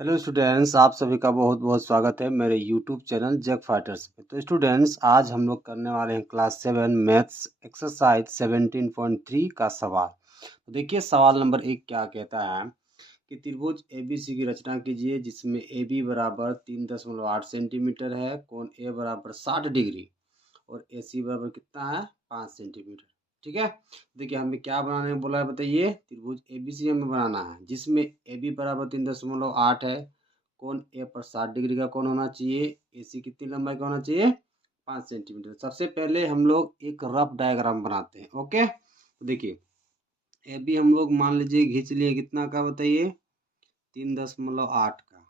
Hello students, आप सभी का बहुत बहुत स्वागत है मेरे यूट्यूब चैनल जग फाइटर्स पे। तो स्टूडेंट्स, आज हम लोग करने वाले हैं क्लास 7 मैथ्स एक्सरसाइज 17.3 का सवाल। तो देखिए सवाल नंबर 1 क्या कहता है कि त्रिभुज एबीसी की रचना कीजिए जिसमें ए बी बराबर 3.8 सेंटीमीटर है, कोण ए बराबर 60 डिग्री और ए सी बराबर कितना है 5 सेंटीमीटर। ठीक है, देखिए हमें क्या बनाने बोला है बताइए। त्रिभुज एबीसी हमें बनाना है जिसमें ए बी बराबर 3.8 है, कोण ए पर 60 डिग्री का कोण होना चाहिए, ए सी कितनी लंबाई का होना चाहिए 5 सेंटीमीटर। सबसे पहले हम लोग एक रफ डायग्राम बनाते हैं। ओके, तो देखिए ए बी हम लोग मान लीजिए खींच लिए कितना का बताइए 3.8 का।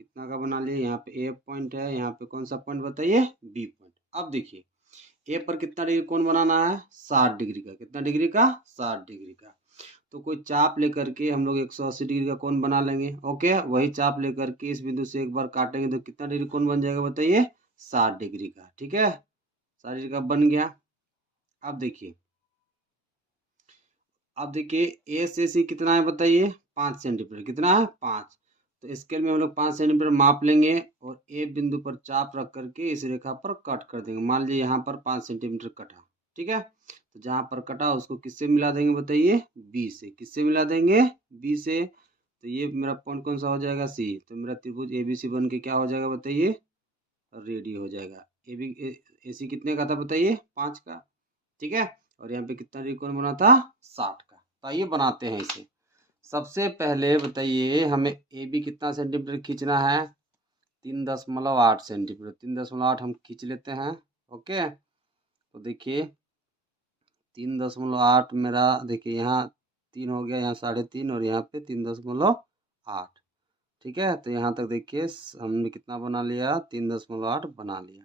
कितना का बना लिए, यहाँ पे ए पॉइंट है, यहाँ पे कौन सा पॉइंट बताइए बी पॉइंट। अब देखिए ए पर कितना डिग्री कोण बनाना है 60 डिग्री का। कितना डिग्री का 60 डिग्री का। तो कोई चाप लेकर के हम लोग 180 डिग्री का कोण बना लेंगे। ओके, वही चाप लेकर के इस बिंदु से एक बार काटेंगे तो कितना डिग्री कोण बन जाएगा बताइए 60 डिग्री का। ठीक है, 60 डिग्री का बन गया। अब देखिए ए से सी कितना है बताइए 5 सेंटीमीटर। कितना है 5। तो स्केल में हम लोग 5 सेंटीमीटर माप लेंगे और ए बिंदु पर चाप रख करके इस रेखा पर कट कर देंगे। मान लीजिए यहाँ पर 5 सेंटीमीटर कटा। ठीक है, तो जहाँ पर कटा उसको किससे मिला देंगे बताइए बी से। किससे मिला देंगे बी से। तो ये मेरा पॉइंट कौन सा हो जाएगा सी। तो मेरा त्रिभुज ए बी सी बन के क्या हो जाएगा बताइए रेडी हो जाएगा। ए सी कितने का था बताइए 5 का। ठीक है, और यहाँ पे कितना त्रिकोण बना था 60 का। तो आइए बनाते हैं इसे। सबसे पहले बताइए हमें ए बी कितना सेंटीमीटर खींचना है 3.8 सेंटीमीटर। 3.8 हम खींच लेते हैं। ओके, तो देखिए 3.8 मेरा देखिए यहाँ 3 हो गया, यहाँ 3.5 और यहाँ पे 3.8। ठीक है, तो यहाँ तक देखिए हमने कितना बना लिया 3.8 बना लिया।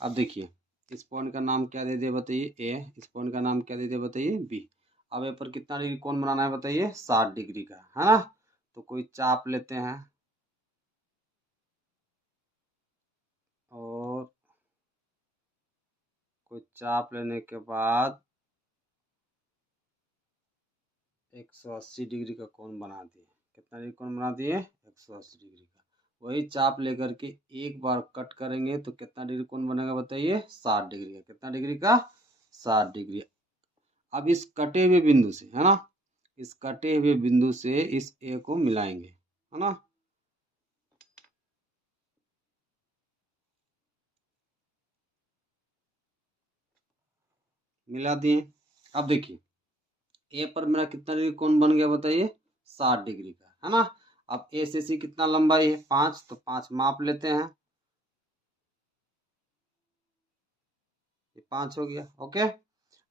अब देखिए इस पॉइंट का नाम क्या दे दिया बताइए ए, इस पॉइंट का नाम क्या दे दिया बताइए बी। अब ए पर कितना डिग्री कोण बनाना है बताइए 60 डिग्री का, है ना। तो कोई चाप लेते हैं और कोई चाप लेने के बाद 180 डिग्री का कोण बना दिए। कितना डिग्री कोण बना दिए 180 डिग्री का। वही चाप लेकर के एक बार कट करेंगे तो कितना डिग्री कोण बनेगा बताइए 60 डिग्री का। कितना डिग्री का 60 डिग्री। अब इस कटे हुए बिंदु से, है ना, इस कटे हुए बिंदु से इस ए को मिलाएंगे, है ना। मिला दिए। अब देखिए ए पर मेरा कितना डिग्री कोण बन गया बताइए 60 डिग्री का, है ना। अब ए से सी कितना लंबाई है 5, तो 5 माप लेते हैं। ये 5 हो गया। ओके,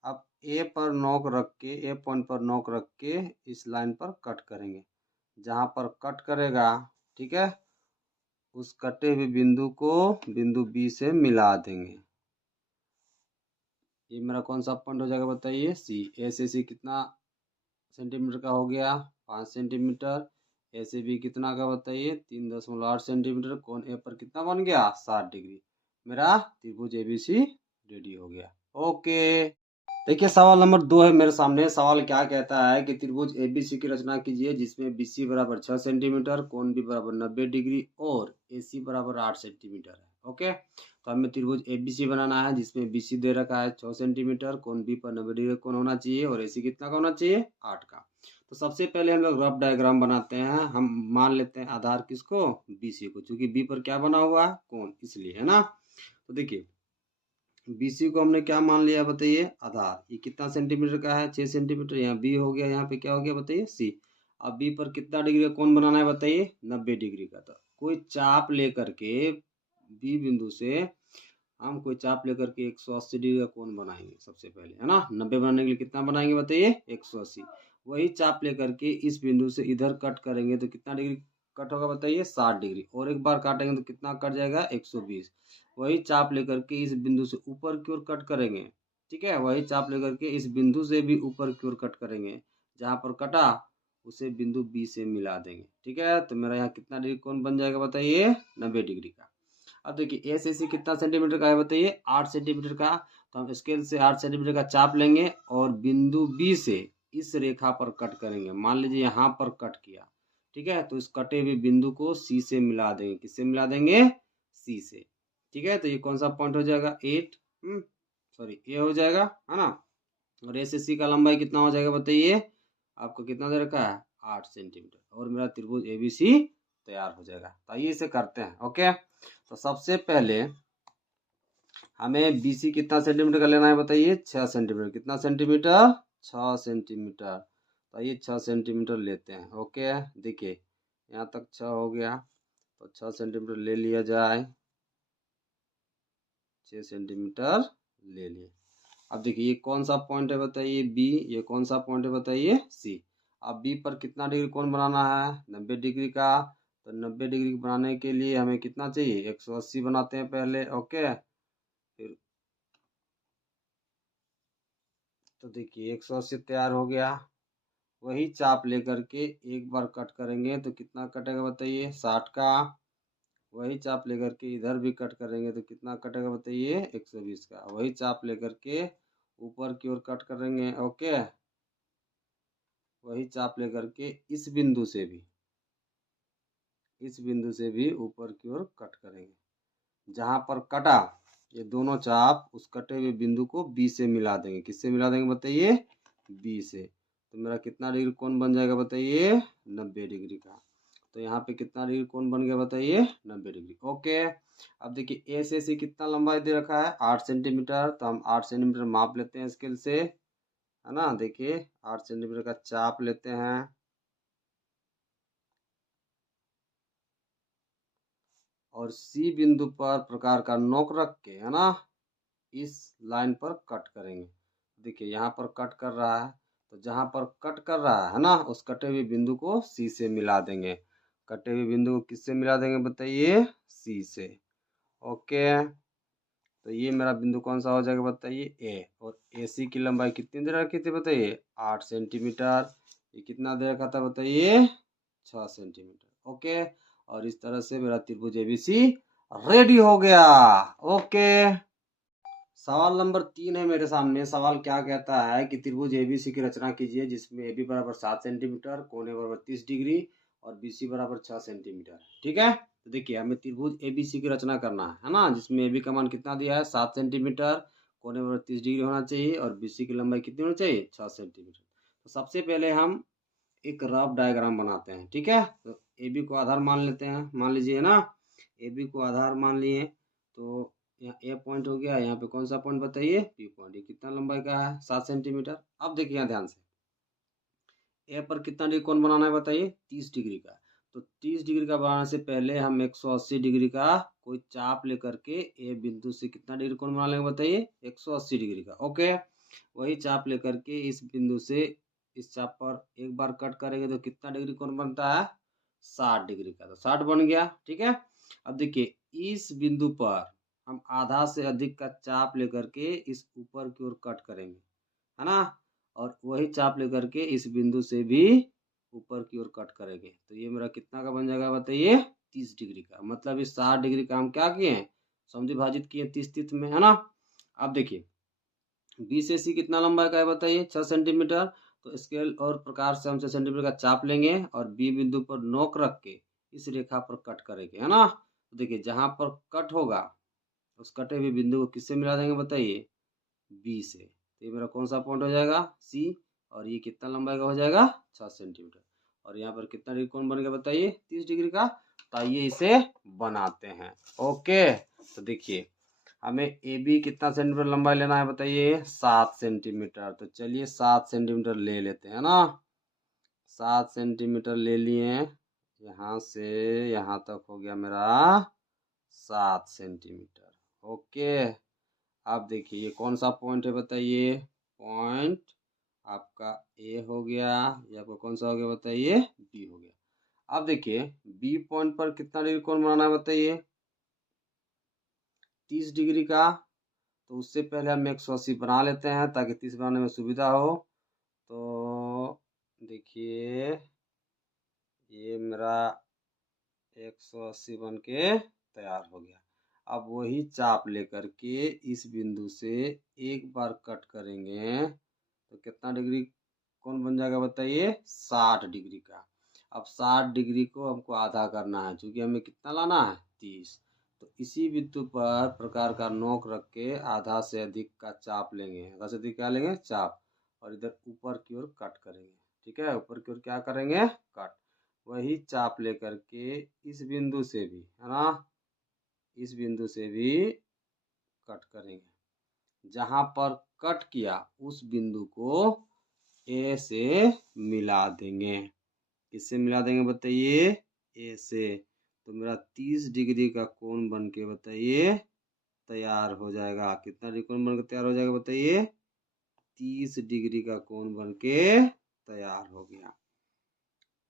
अब ए पर नोक रख के, ए पॉइंट पर नोक रख के इस लाइन पर कट करेंगे। जहां पर कट करेगा, ठीक है, उस कटे हुए बिंदु को बिंदु बी से मिला देंगे। ये मेरा कौन सा पॉइंट हो जाएगा बताइए सी। ए से सी कितना सेंटीमीटर का हो गया 5 सेंटीमीटर। ए से बी कितना का बताइए 3.8 सेंटीमीटर। कोण ए पर कितना बन गया 60 डिग्री। मेरा त्रिभुज एबीसी रेडी हो गया। ओके, देखिए सवाल नंबर 2 है मेरे सामने। सवाल क्या कहता है कि त्रिभुज एबीसी की रचना कीजिए जिसमें बीसी बराबर 6 सेंटीमीटर, कोण बी बराबर 90 डिग्री और एसी बराबर 8 सेंटीमीटर है। ओके, तो हमें त्रिभुज एबीसी बनाना है जिसमें बीसी दे रखा है 6 सेंटीमीटर, कोण बी पर 90 डिग्री कोण होना चाहिए और एसी कितना का होना चाहिए 8 का। तो सबसे पहले हम लोग रफ डायग्राम बनाते हैं। हम मान लेते हैं आधार किसको बीसी को, क्योंकि बी पर क्या बना हुआ है कोण, इसलिए, है ना। तो देखिए बीसी को हमने क्या मान लिया बताइए आधार। ये कितना सेंटीमीटर का है 6 सेंटीमीटर। यहाँ बी हो गया, यहाँ पे क्या हो गया बताइए सी। अब बी पर कितना डिग्री का कोण बनाना है बताइए 90 डिग्री का। तो कोई चाप लेकर के बी बिंदु से हम कोई चाप लेकर के 180 डिग्री का कोण बनाएंगे सबसे पहले, है ना। 90 बनाने के लिए कितना बनाएंगे बताइए 180। वही चाप लेकर के इस बिंदु से इधर कट करेंगे तो कितना डिग्री कट होगा बताइए 60 डिग्री। और एक बार काटेंगे तो कितना कट जाएगा 120। वही चाप लेकर के इस बिंदु से ऊपर की ओर कट करेंगे। ठीक है, वही चाप लेकर के इस बिंदु से भी ऊपर की ओर कट करेंगे। जहां पर कटा उसे बिंदु बी से मिला देंगे। ठीक है, तो मेरा यहाँ कितना डिग्री कोण बन जाएगा बताइए 90 डिग्री का। अब देखिए ए से सी कितना सेंटीमीटर का है बताइए 8 सेंटीमीटर का। तो हम स्केल से 8 सेंटीमीटर का चाप लेंगे और बिंदु बी से इस रेखा पर कट करेंगे। मान लीजिए यहाँ पर कट किया, ठीक है। तो इस कटे हुए बिंदु को सी से मिला देंगे, किससे मिला देंगे, सी से, ठीक है। तो ये कौन सा पॉइंट हो जाएगा, 8, सॉरी ए हो जाएगा, है ना। और ए से सी का लंबाई कितना हो जाएगा बताइए, आपको कितना दे रखा है, 8 सेंटीमीटर, और मेरा त्रिभुज एबीसी तैयार हो जाएगा। तो आइए इसे करते हैं। ओके, तो सबसे पहले हमें बीसी कितना सेंटीमीटर का लेना है बताइए, 6 सेंटीमीटर, कितना सेंटीमीटर, 6 सेंटीमीटर। तो आइए 6 सेंटीमीटर लेते हैं। ओके, देखिए यहाँ तक 6 हो गया, तो 6 सेंटीमीटर ले लिया जाए, 6 सेंटीमीटर ले लिए। अब देखिए ये कौन सा पॉइंट है बताइए, बी, ये कौन सा पॉइंट है बताइए, सी। अब बी पर कितना डिग्री कोण बनाना है, 90 डिग्री का। तो 90 डिग्री बनाने के लिए हमें कितना चाहिए, 180 बनाते हैं पहले। ओके, फिर तो देखिए 180 तैयार हो गया। वही चाप लेकर के एक बार कट करेंगे तो कितना कटेगा बताइए, 60 का। वही चाप लेकर के इधर भी कट करेंगे तो कितना कटेगा बताइए, 120 का। वही चाप लेकर के ऊपर की ओर कट करेंगे। ओके, वही चाप लेकर के इस बिंदु से भी, इस बिंदु से भी ऊपर की ओर कट करेंगे। जहां पर कटा ये दोनों चाप उस कटे हुए बिंदु को बी से मिला देंगे, किससे मिला देंगे बताइए, बी से। तो मेरा कितना डिग्री कोण बन जाएगा बताइए, 90 डिग्री का। तो यहाँ पे कितना डिग्री कोण बन गया बताइए, 90 डिग्री। ओके, अब देखिए ए से सी कितना लंबाई दे रखा है, 8 सेंटीमीटर। तो हम 8 सेंटीमीटर माप लेते हैं स्केल से, है ना। देखिए 8 सेंटीमीटर का चाप लेते हैं, और सी बिंदु पर प्रकार का नोक रख के, है ना, इस लाइन पर कट करेंगे। देखिए यहाँ पर कट कर रहा है, तो जहाँ पर कट कर रहा है ना, उस कटे हुए बिंदु को सी से मिला देंगे। कटे हुए बिंदु को किससे मिला देंगे बताइए, सी से। ओके, तो ये मेरा बिंदु कौन सा हो जाएगा बताइए, ए। और ए सी की लंबाई कितनी दे रखी थी बताइए, 8 सेंटीमीटर। ये कितना दे रखा था बताइए, 6 सेंटीमीटर। ओके, और इस तरह से मेरा त्रिभुज एबीसी रेडी हो गया। ओके, सवाल नंबर 3 है मेरे सामने। सवाल क्या कहता है कि त्रिभुज एबीसी की रचना कीजिए जिसमें ए बी बराबर 7 सेंटीमीटर, कोण ए बराबर 30 डिग्री और बी सी बराबर 6 सेंटीमीटर। ठीक है, तो देखिए हमें त्रिभुज एबीसी की रचना करना है ना, जिसमें ए बी का मान कितना दिया है, 7 सेंटीमीटर, कोण ए बराबर 30 डिग्री होना चाहिए, और बी सी की लंबाई कितनी होनी चाहिए, 6 सेंटीमीटर। तो सबसे पहले हम एक रफ डायग्राम बनाते हैं। ठीक है, तो ए बी को आधार मान लेते हैं, मान लीजिए ना, ए बी को आधार मान लिए। तो यहाँ ए पॉइंट हो गया, यहाँ पे कौन सा पॉइंट बताइए, बी पॉइंट। ये कितना लंबाई का है, 7 सेंटीमीटर। अब देखिए यहाँ ध्यान से, ए पर कितना डिग्री कोण बनाना है बताइए, 30 डिग्री का। तो 30 डिग्री का बनाने से पहले हम 180 डिग्री का कोई चाप लेकर के ए बिंदु से कितना डिग्री कोण बना लेंगे बताइए, 180 डिग्री का। ओके, वही चाप लेकर के इस बिंदु से इस चाप पर एक बार कट करेंगे तो कितना डिग्री कोण बनता है, 60 डिग्री का। तो 60 बन गया। ठीक है, अब देखिए इस बिंदु पर हम आधा से अधिक का चाप लेकर के इस ऊपर की ओर कट करेंगे, है ना। और वही चाप लेकर के इस बिंदु से भी ऊपर की ओर कट करेंगे। तो ये मेरा कितना का बन जाएगा बताइए, 30 डिग्री का। मतलब इस 60 डिग्री का हम क्या किए हैं, समझी भाजित किए 30 में, है ना। अब देखिए बी से सी कितना लंबाई का है बताइए, 6 सेंटीमीटर। तो स्केल और प्रकार से हम 6 सेंटीमीटर का चाप लेंगे और बी बिंदु पर नोक रख के इस रेखा पर कट करेंगे, है ना। तो देखिए जहां पर कट होगा उस कटे हुए बिंदु को किससे मिला देंगे बताइए, बी से। तो ये मेरा कौन सा पॉइंट हो जाएगा, सी। और ये कितना लंबाई का हो जाएगा, 6 सेंटीमीटर। और यहाँ पर कितना डिग्री कोण बन गया बताइए, 30 डिग्री का। तो आइए इसे बनाते हैं। ओके, तो देखिए हमें ए बी कितना सेंटीमीटर लंबाई लेना है बताइए, 7 सेंटीमीटर। तो चलिए 7 सेंटीमीटर ले लेते हैं ना, 7 सेंटीमीटर ले लिए। यहाँ से यहाँ तक हो गया मेरा 7 सेंटीमीटर। ओके, आप देखिए ये कौन सा पॉइंट है बताइए, पॉइंट आपका ए हो गया, या आपका कौन सा हो गया बताइए, बी हो गया। अब देखिए बी पॉइंट पर कितना डिग्री कोण बनाना है बताइए, 30 डिग्री का। तो उससे पहले हम 180 बना लेते हैं ताकि 30 बनाने में सुविधा हो। तो देखिए ये मेरा 180 बन के तैयार हो गया। अब वही चाप लेकर के इस बिंदु से एक बार कट करेंगे तो कितना डिग्री कोण बन जाएगा बताइए, 60 डिग्री का। अब 60 डिग्री को हमको आधा करना है, क्योंकि हमें कितना लाना है 30। तो इसी बिंदु पर प्रकार का नोक रख के आधा से अधिक का चाप लेंगे। आधा से अधिक क्या लेंगे? चाप। और इधर ऊपर की ओर कट करेंगे। ठीक है, ऊपर की ओर क्या करेंगे? कट। वही चाप लेकर के इस बिंदु से भी, है ना, इस बिंदु से भी कट करेंगे। जहां पर कट किया उस बिंदु को ए से मिला देंगे। किससे मिला देंगे बताइए? ए से। तो मेरा 30 डिग्री का कोण बन के बताइए तैयार हो जाएगा। कितना डिग्री कोण बन के तैयार हो जाएगा बताइए? 30 डिग्री का कोण बन के तैयार हो गया।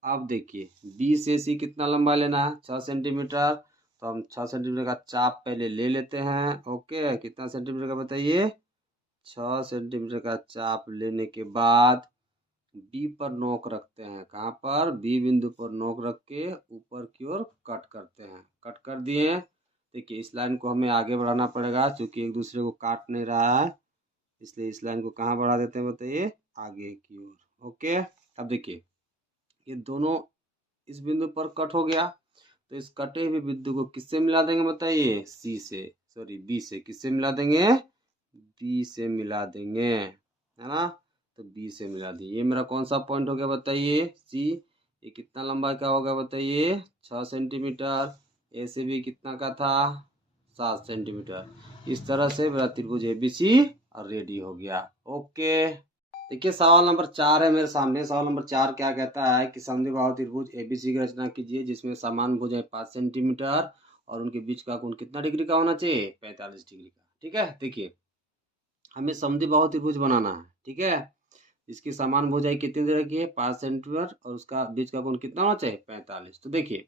अब देखिए बी से सी कितना लंबा लेना है? 6 सेंटीमीटर। तो हम 6 सेंटीमीटर का चाप पहले ले लेते हैं। ओके, कितना सेंटीमीटर का बताइए? 6 सेंटीमीटर का चाप लेने के बाद बी पर नोक रखते हैं। कहाँ पर? बी बिंदु पर नोक रख के ऊपर की ओर कट करते हैं। कट कर दिए। देखिए इस लाइन को हमें आगे बढ़ाना पड़ेगा, क्योंकि एक दूसरे को काट नहीं रहा है, इसलिए इस लाइन को कहाँ बढ़ा देते हैं बताइए? आगे की ओर। ओके, अब देखिए ये दोनों इस बिंदु पर कट हो गया। तो इस कटे हुए बिंदु को किससे मिला देंगे बताइए? सी से, सॉरी बी से। किससे मिला देंगे? बी से मिला देंगे, है ना। तो बी से मिला दी। ये मेरा कौन सा पॉइंट हो गया बताइए? सी। ये कितना लंबा का होगा बताइए? 6 सेंटीमीटर। ए से बी कितना का था? 7 सेंटीमीटर। इस तरह से मेरा त्रिभुज एबीसी और रेडी हो गया। ओके, देखिए सवाल नंबर 4 है मेरे सामने। सवाल नंबर 4 क्या कहता है कि समद्विबाहु त्रिभुज एबीसी की रचना कीजिए, जिसमें समान भुजाएं 5 सेंटीमीटर और उनके बीच का कोण कितना डिग्री का होना चाहिए? 45 डिग्री का। ठीक है, देखिए हमें समद्विबाहु त्रिभुज बनाना है। ठीक है, इसकी समान भुजाएं कितनी तरह की है? 5 सेंटीमीटर और उसका बीच का कोण कितना होना चाहिए? 45। तो देखिए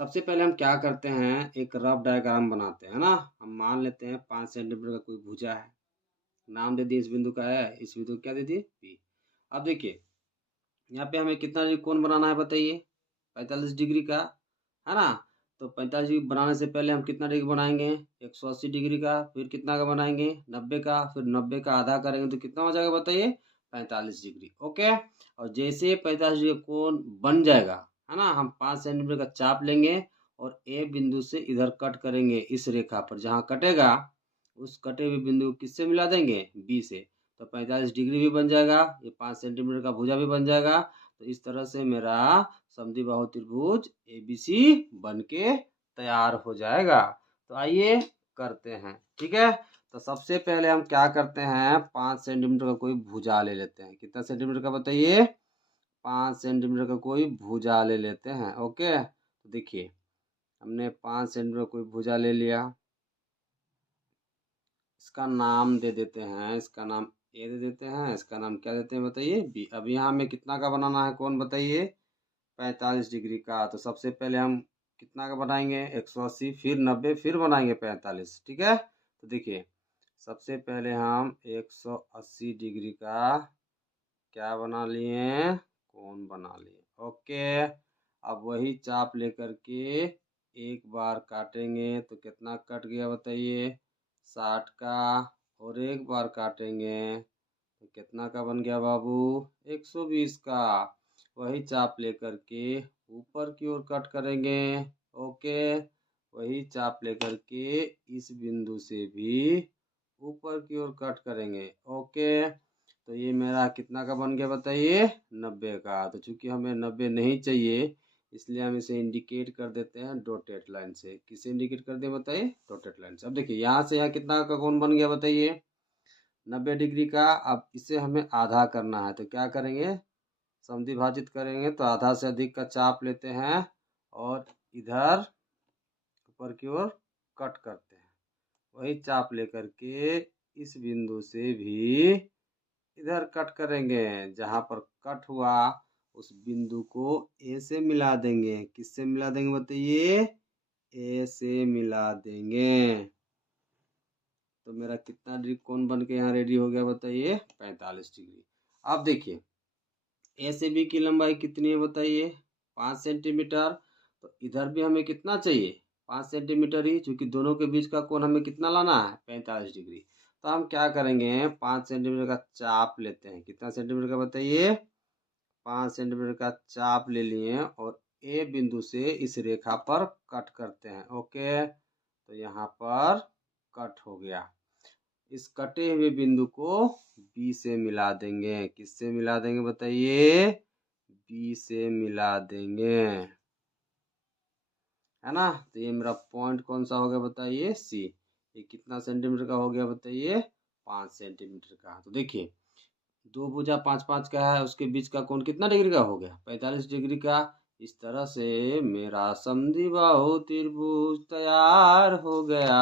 सबसे पहले हम क्या करते हैं, एक रफ डायग्राम बनाते हैं ना। हम मान लेते हैं 5 सेंटीमीटर का कोई भुजा है, नाम दे दिए इस बिंदु का है, इस बिंदु को क्या दे दिए? पी। अब देखिए यहाँ पे हमें कितना डिग्री कोण बनाना है बताइए? 45 डिग्री का, है ना। तो 45 डिग्री बनाने से पहले हम कितना डिग्री बनाएंगे? 180 डिग्री का। फिर कितना का बनाएंगे? 90 का। फिर 90 का आधा करेंगे तो कितना हो जाएगा बताइए? 45 डिग्री। ओके, और जैसे 45 डिग्री कोण बन जाएगा, है ना, हम 5 सेंटीमीटर का चाप लेंगे और ए बिंदु से इधर कट करेंगे। इस रेखा पर जहाँ कटेगा उस कटे हुए बिंदु को किससे मिला देंगे? बी से। तो 45 डिग्री भी बन जाएगा, ये 5 सेंटीमीटर का भुजा भी बन जाएगा। तो इस तरह से मेरा समद्विबाहु त्रिभुज एबीसी बन के तैयार हो जाएगा। तो आइए करते हैं। ठीक है, तो सबसे पहले हम क्या करते हैं, 5 सेंटीमीटर का कोई भुजा ले लेते हैं। कितना सेंटीमीटर का बताइए? 5 सेंटीमीटर का कोई भुजा ले लेते हैं। ओके, तो देखिए हमने 5 सेंटीमीटर का कोई भुजा ले लिया। इसका नाम दे देते हैं, इसका नाम ए दे देते हैं, इसका नाम क्या देते हैं बताइए? बी। अब यहाँ हमें कितना का बनाना है कौन बताइए? 45 डिग्री का। तो सबसे पहले हम कितना का बनाएंगे? 180, फिर 90, फिर बनाएंगे 45। ठीक है, तो देखिए सबसे पहले हम 180 डिग्री का क्या बना लिए? कोण बना लिए। ओके, अब वही चाप लेकर के एक बार काटेंगे तो कितना कट गया बताइए? 60 का। और एक बार काटेंगे तो कितना का बन गया बाबू? 120 का। वही चाप लेकर के ऊपर की ओर कट करेंगे। ओके, वही चाप लेकर के इस बिंदु से भी ऊपर की ओर कट करेंगे। ओके, तो ये मेरा कितना का बन गया बताइए? 90 का। तो चूंकि हमें 90 नहीं चाहिए, इसलिए हम इसे इंडिकेट कर देते हैं डॉटेड लाइन से। किसे इंडिकेट कर दें बताइए? डॉटेड लाइन से। अब देखिए यहाँ से यहाँ कितना का कोण बन गया बताइए? 90 डिग्री का। अब इसे हमें आधा करना है, तो क्या करेंगे? समद्विभाजित करेंगे। तो आधा से अधिक का चाप लेते हैं और इधर ऊपर की ओर कट करते हैं। वही चाप लेकर के इस बिंदु से भी इधर कट करेंगे। जहां पर कट हुआ उस बिंदु को ए से मिला देंगे। किससे मिला देंगे बताइए? ए से मिला देंगे। तो मेरा कितना डिग्री कोण बन के यहाँ रेडी हो गया बताइए? 45 डिग्री। अब देखिए ए से बी की लंबाई कितनी है बताइए? 5 सेंटीमीटर। तो इधर भी हमें कितना चाहिए? 5 सेंटीमीटर ही, क्योंकि दोनों के बीच का कोण हमें कितना लाना है? 45 डिग्री। तो हम क्या करेंगे? 5 सेंटीमीटर का चाप लेते हैं। कितना सेंटीमीटर का बताइए? 5 सेंटीमीटर का चाप ले लिए और ए बिंदु से इस रेखा पर कट करते हैं। ओके, तो यहाँ पर कट हो गया। इस कटे हुए बिंदु को बी से मिला देंगे। किससे मिला देंगे बताइए? बी से मिला देंगे, है ना। तो ये मेरा पॉइंट कौन सा हो गया बताइए? सी। ये कितना सेंटीमीटर का हो गया बताइए? 5 सेंटीमीटर का। तो देखिए, दो भुजा 5-5 का है, उसके बीच का कोण कितना डिग्री का हो गया? 45 डिग्री का। इस तरह से मेरा समद्विबाहु त्रिभुज तैयार हो गया।